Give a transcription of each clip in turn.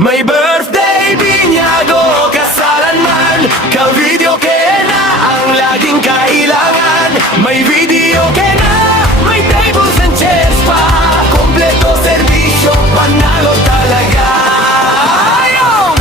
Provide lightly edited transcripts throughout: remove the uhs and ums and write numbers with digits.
May birthday, binyago, kasalan man, ka-video na ang laging kailangan. May video na, may tables and chairs pa, kompleto serbisyo, panalo talaga. Ayaw!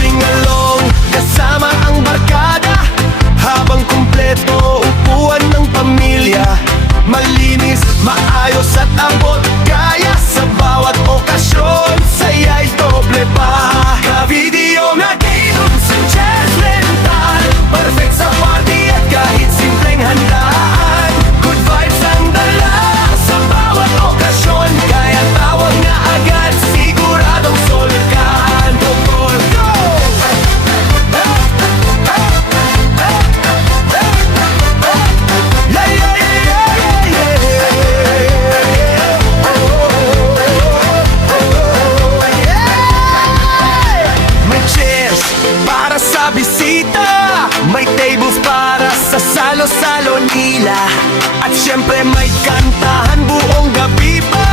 Sing-along, kasama ang barkada, habang kumpleto upuan ng pamilya. Malinis, maayos at abot kaya sa bawat okasyon, saya'y doble pa. Ka-video na tables and chairs rental, perfect sa party at kahit simpleng handaan. Good vibes ang dala sa bawat okasyon, kaya tawag na agad, siguradong solid ka. Tungkol go! May chairs para sa bisita, may tables para sa salo-salo nila, at syempre may kantahan buong gabi pa.